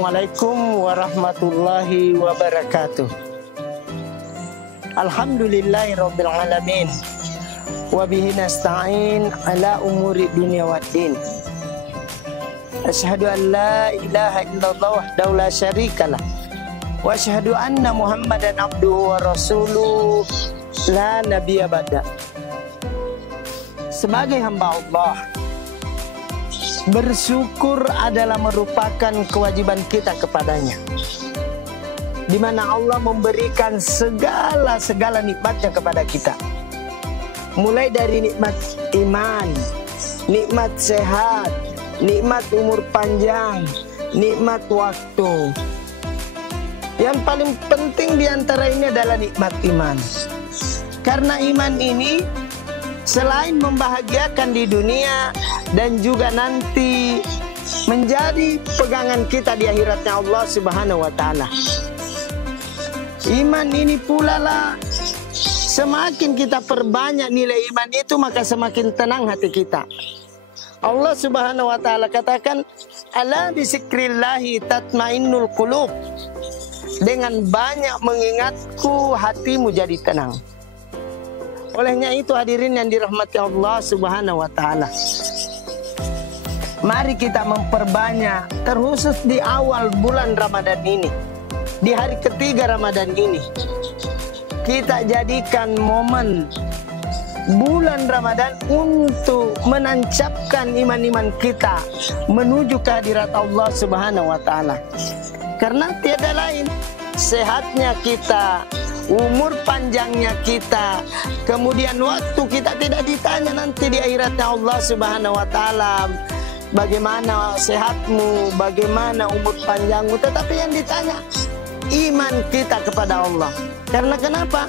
Assalamualaikum warahmatullahi wabarakatuh. Alhamdulillahirabbil alamin. Wa bihi nasta'in ala umuri dunya waddin. Asyhadu an la ilaha illallah wahdahu la syarikalah. Wa asyhadu anna Muhammadan abduhu wa rasuluh la nabiyya ba'da. Sebagai hamba Allah, bersyukur adalah merupakan kewajiban kita kepadanya, di mana Allah memberikan segala nikmatnya kepada kita, mulai dari nikmat iman, nikmat sehat, nikmat umur panjang, nikmat waktu. Yang paling penting diantara ini adalah nikmat iman, karena iman ini selain membahagiakan di dunia dan juga nanti menjadi pegangan kita di akhiratnya Allah Subhanahu wa taala. Iman ini pula lah, semakin kita perbanyak nilai iman itu, maka semakin tenang hati kita. Allah Subhanahu wa taala katakan, "Ala bizikrillahi tatmainnul qulub." Dengan banyak mengingatku hatimu jadi tenang. Olehnya itu hadirin yang dirahmati Allah Subhanahu wa taala, mari kita memperbanyak, terkhusus di awal bulan Ramadan ini, di hari ketiga Ramadan ini, kita jadikan momen bulan Ramadan untuk menancapkan iman-iman kita menuju kehadirat Allah Subhanahu wa taala. Karena tiada lain, sehatnya kita, umur panjangnya kita, kemudian waktu kita tidak ditanya nanti di akhiratnya Allah Subhanahu wa taala, bagaimana sehatmu, bagaimana umur panjangmu, tetapi yang ditanya iman kita kepada Allah. Karena kenapa?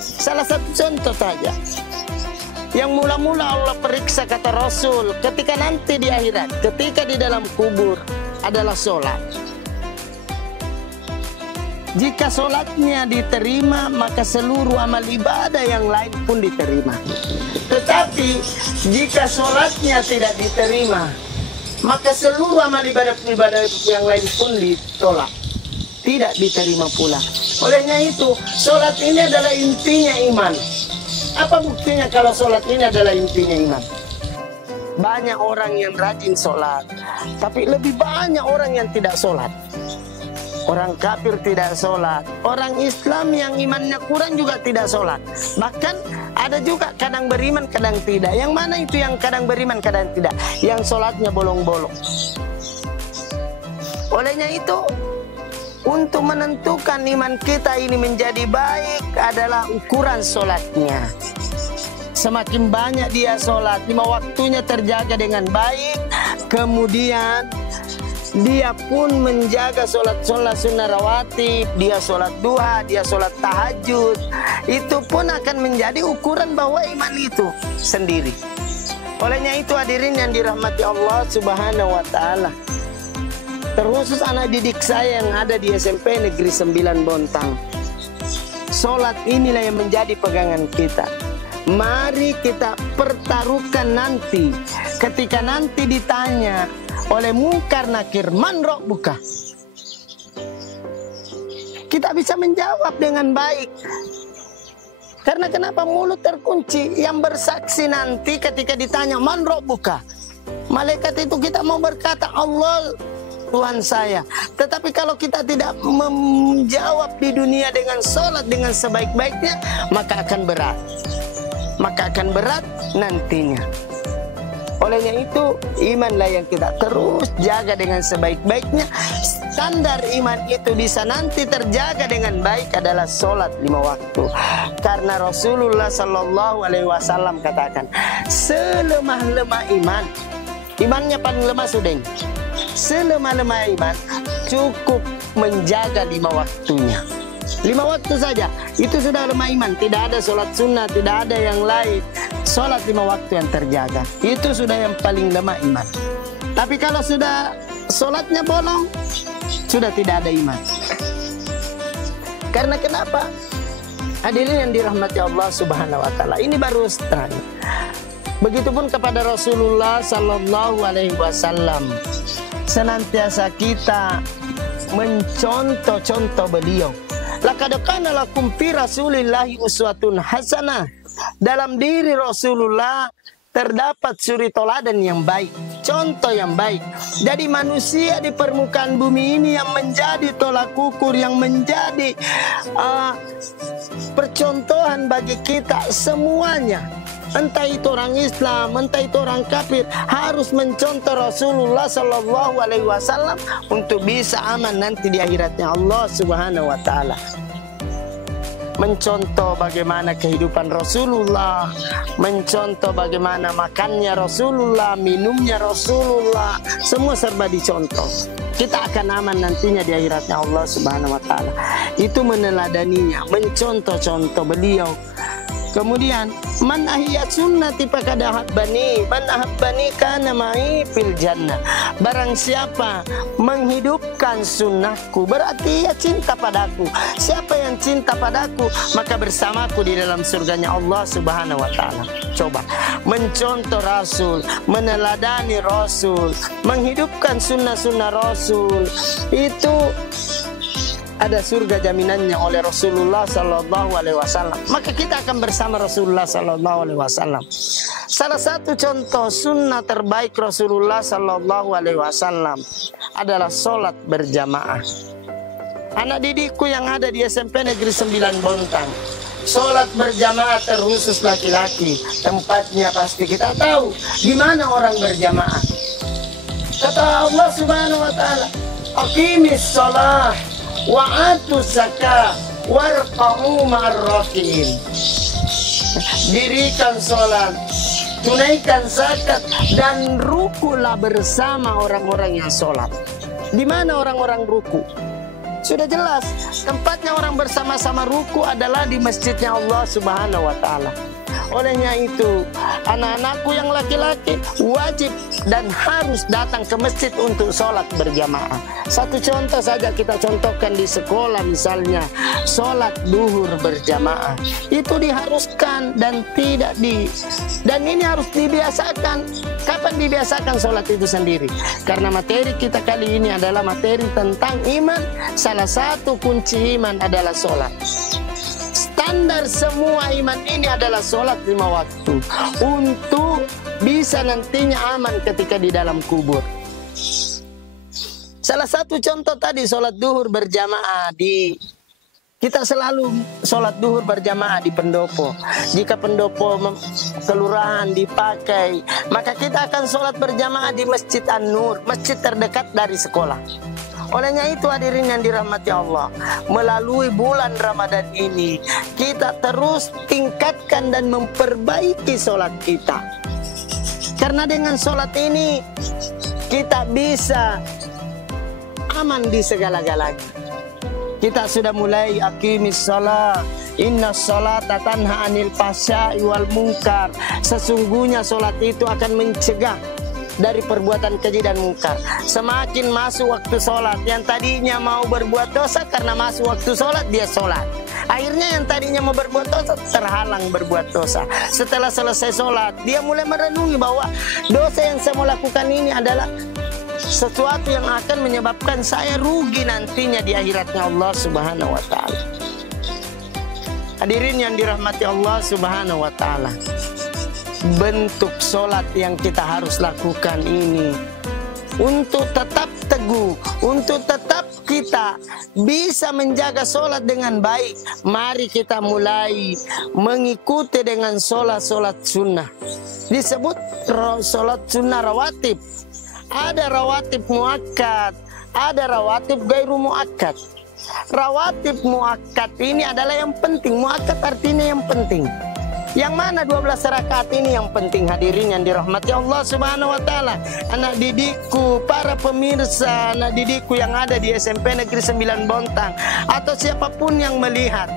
Salah satu contoh saja, yang mula-mula Allah periksa, kata Rasul, ketika nanti di akhirat, ketika di dalam kubur, adalah sholat. Jika sholatnya diterima, maka seluruh amal ibadah yang lain pun diterima. Tetapi jika sholatnya tidak diterima, maka seluruh amal ibadah yang lain pun ditolak, tidak diterima pula. Olehnya itu, sholat ini adalah intinya iman. Apa buktinya kalau sholat ini adalah intinya iman? Banyak orang yang rajin sholat, tapi lebih banyak orang yang tidak sholat. Orang kafir tidak sholat, orang Islam yang imannya kurang juga tidak sholat. Bahkan ada juga kadang beriman, kadang tidak. Yang mana itu yang kadang beriman, kadang tidak? Yang sholatnya bolong-bolong. Olehnya itu, untuk menentukan iman kita ini menjadi baik adalah ukuran sholatnya. Semakin banyak dia sholat, 5 waktunya terjaga dengan baik, kemudian dia pun menjaga sholat sunnah rawatib, dia sholat duha, dia sholat tahajud, itu pun akan menjadi ukuran bahwa iman itu sendiri. Olehnya itu hadirin yang dirahmati Allah Subhanahu wa taala, terkhusus anak didik saya yang ada di SMP Negeri 9 Bontang, sholat inilah yang menjadi pegangan kita. Mari kita pertaruhkan nanti, ketika nanti ditanya oleh mungkar nakir, man rabbuka, kita bisa menjawab dengan baik. Karena kenapa? Mulut terkunci. Yang bersaksi nanti ketika ditanya man rabbuka, malaikat itu kita mau berkata Allah Tuhan saya. Tetapi kalau kita tidak menjawab di dunia dengan sholat dengan sebaik-baiknya, maka akan berat. Maka akan berat nantinya. Olehnya itu, imanlah yang kita terus jaga dengan sebaik-baiknya. Standar iman itu bisa nanti terjaga dengan baik adalah sholat 5 waktu. Karena Rasulullah Sallallahu Alaihi Wasallam katakan, selemah-lemah iman, imannya paling lemah sudah, selemah-lemah iman cukup menjaga 5 waktunya. 5 waktu saja, itu sudah lemah iman. Tidak ada sholat sunnah, tidak ada yang lain. Sholat 5 waktu yang terjaga, itu sudah yang paling lemah iman. Tapi kalau sudah sholatnya bolong, sudah tidak ada iman. Karena kenapa? Hadirin yang dirahmati Allah Subhanahu wa taala, ini baru setengah. Begitupun kepada Rasulullah Sallallahu Alaihi Wasallam. senantiasa kita mencontoh-contoh beliau. Laqad kana lakum fi Rasulillahi uswatun hasanah. Dalam diri Rasulullah terdapat suri toladan yang baik, contoh yang baik. Jadi manusia di permukaan bumi ini yang menjadi tolak ukur, yang menjadi percontohan bagi kita semuanya. Entah itu orang Islam, entah itu orang kafir, harus mencontoh Rasulullah Sallallahu Alaihi Wasallam untuk bisa aman nanti di akhiratnya Allah Subhanahu Wa Taala. Mencontoh bagaimana kehidupan Rasulullah, mencontoh bagaimana makannya Rasulullah, minumnya Rasulullah, semua serba dicontoh. Kita akan aman nantinya di akhiratnya Allah Subhanahu Wa Taala. Itu meneladaninya, mencontoh-contoh beliau. Kemudian man ahiyat sunnati faqad ahabbani, man ahabbani kana ma'i fil jannah. Barang siapa menghidupkan sunnahku, berarti ia cinta padaku. Siapa yang cinta padaku, maka bersamaku di dalam surganya Allah Subhanahu Wa Taala. Coba mencontoh Rasul, meneladani Rasul, menghidupkan sunnah-sunnah Rasul, itu ada surga jaminannya oleh Rasulullah Sallallahu Alaihi Wasallam. Maka kita akan bersama Rasulullah Sallallahu Alaihi Wasallam. Salah satu contoh sunnah terbaik Rasulullah Sallallahu Alaihi Wasallam adalah sholat berjamaah. Anak didikku yang ada di SMP Negeri 9 Bontang, sholat berjamaah terkhusus laki-laki. Tempatnya pasti kita tahu di mana orang berjamaah. Kata Allah Subhanahu Wa Taala, aqimis sholah wa atuz zakah warqa'u ma'ar rakiin. Dirikan sholat, tunaikan zakat, dan rukulah bersama orang-orang yang sholat. Di mana orang-orang ruku? Sudah jelas, tempatnya orang bersama-sama ruku adalah di masjidnya Allah Subhanahu Wa Taala. Olehnya itu, anak-anakku yang laki-laki wajib dan harus datang ke masjid untuk sholat berjamaah. Satu contoh saja kita contohkan di sekolah, misalnya sholat duhur berjamaah. Itu diharuskan dan dan ini harus dibiasakan. Kapan dibiasakan sholat itu sendiri? Karena materi kita kali ini adalah materi tentang iman. Salah satu kunci iman adalah sholat. Standar semua iman ini adalah sholat 5 waktu untuk bisa nantinya aman ketika di dalam kubur. Salah satu contoh tadi sholat duhur berjamaah kita selalu sholat duhur berjamaah di pendopo. Jika pendopo kelurahan dipakai, maka kita akan sholat berjamaah di Masjid An-Nur, masjid terdekat dari sekolah. Olehnya itu hadirin yang dirahmati Allah, melalui bulan Ramadan ini kita terus tingkatkan dan memperbaiki sholat kita. Karena dengan sholat ini kita bisa aman di segala-galanya. Kita sudah mulai aqimis sholat, inna sholata tanha anil fahsya'i wal munkar. Sesungguhnya sholat itu akan mencegah dari perbuatan keji dan mungkar. Semakin masuk waktu sholat, yang tadinya mau berbuat dosa, karena masuk waktu sholat dia sholat. Akhirnya yang tadinya mau berbuat dosa terhalang berbuat dosa. Setelah selesai sholat, dia mulai merenungi bahwa dosa yang saya mau lakukan ini adalah sesuatu yang akan menyebabkan saya rugi nantinya di akhiratnya Allah Subhanahu Wa Taala. Hadirin yang dirahmati Allah Subhanahu Wa Taala, bentuk sholat yang kita harus lakukan ini untuk tetap teguh, untuk tetap kita bisa menjaga sholat dengan baik. Mari kita mulai mengikuti dengan sholat-sholat sunnah. Disebut sholat sunnah rawatib. Ada rawatib muakkad, ada rawatib gairu muakkad. Rawatib muakkad ini adalah yang penting. Muakkad artinya yang penting. Yang mana 12 rakaat ini yang penting, hadirin yang dirahmati Allah Subhanahu Wa Taala. Anak didikku, para pemirsa, anak didikku yang ada di SMP Negeri 9 Bontang, atau siapapun yang melihat,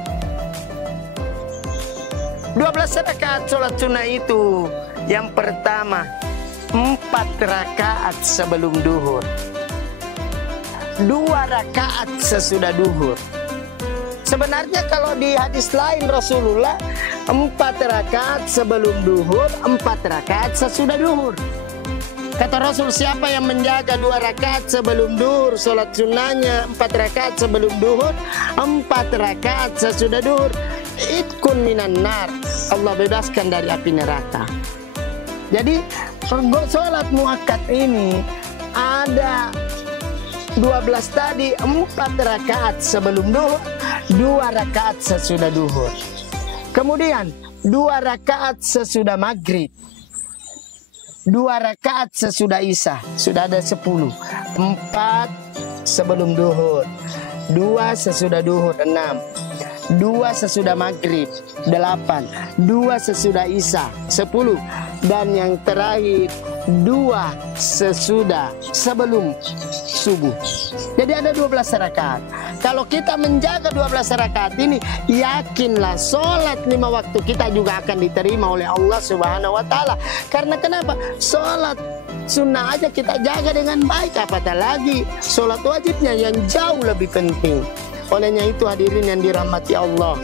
12 rakaat sholat sunnah itu, yang pertama 4 rakaat sebelum duhur, 2 rakaat sesudah duhur. Sebenarnya kalau di hadis lain Rasulullah 4 rakaat sebelum duhur, 4 rakaat sesudah duhur. Kata Rasul, siapa yang menjaga 2 rakaat sebelum duhur, sholat sunnahnya 4 rakaat sebelum duhur, 4 rakaat sesudah duhur, itkun minan nar, Allah bebaskan dari api neraka. Jadi sholat muakkad ini ada 12 tadi, 4 rakaat sebelum duhur, 2 rakaat sesudah duhur. Kemudian 2 rakaat sesudah maghrib, 2 rakaat sesudah isya, sudah ada 10. 4 sebelum duhur, 2 sesudah duhur 6, 2 sesudah maghrib 8, 2 sesudah isya 10, dan yang terakhir 2 sesudah sebelum subuh. Jadi ada 12 rakaat. Kalau kita menjaga 12 rakaat ini, yakinlah sholat 5 waktu kita juga akan diterima oleh Allah Subhanahu wa Ta'ala. Karena kenapa? Sholat sunnah aja kita jaga dengan baik, apatah lagi sholat wajibnya yang jauh lebih penting. Olehnya itu hadirin yang dirahmati Allah,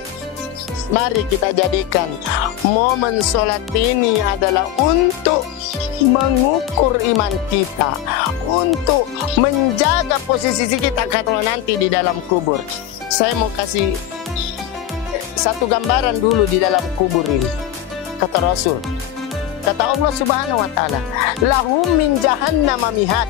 mari kita jadikan momen sholat ini adalah untuk mengukur iman kita, untuk menjaga posisi kita kalau nanti di dalam kubur. Saya mau kasih satu gambaran dulu di dalam kubur ini. Kata Rasul, kata Allah Subhanahu wa Ta'ala, lahum min jahannama mihad,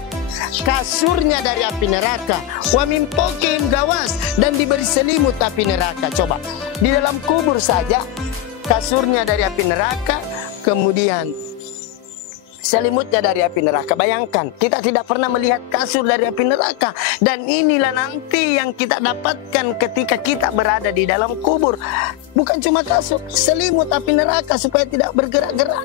kasurnya dari api neraka, wa min fawqihim gawas, dan diberi selimut api neraka. Coba di dalam kubur saja kasurnya dari api neraka, kemudian selimutnya dari api neraka. Bayangkan, kita tidak pernah melihat kasur dari api neraka. Dan inilah nanti yang kita dapatkan ketika kita berada di dalam kubur. Bukan cuma kasur, selimut api neraka supaya tidak bergerak-gerak.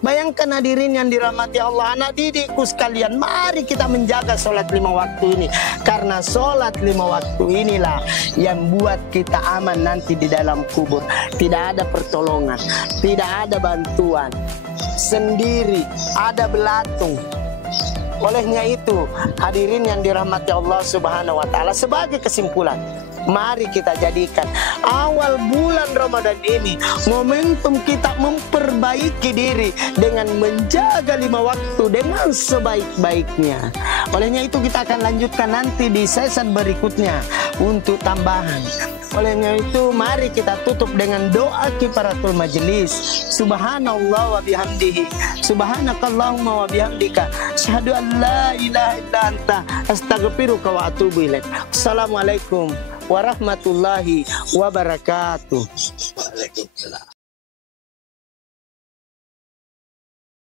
Bayangkan hadirin yang dirahmati Allah, anak didikku sekalian, mari kita menjaga sholat 5 waktu ini. Karena sholat 5 waktu inilah yang buat kita aman nanti di dalam kubur. Tidak ada pertolongan, tidak ada bantuan, sendiri, ada belatung. Olehnya itu, hadirin yang dirahmati Allah Subhanahu wa Ta'ala, sebagai kesimpulan, mari kita jadikan awal bulan Ramadan ini momentum kita memperbaiki diri dengan menjaga 5 waktu dengan sebaik-baiknya. Olehnya itu kita akan lanjutkan nanti di season berikutnya untuk tambahan. Olehnya itu mari kita tutup dengan doa kifaratul majelis. Subhanallah wa bihamdihi, subhanakallahumma wa bihamdika, asyhadu an la ilaha illa anta, astaghfiruka wa atubu ilaik. Assalamualaikum warahmatullahi wabarakatuh. Waalaikumsalam.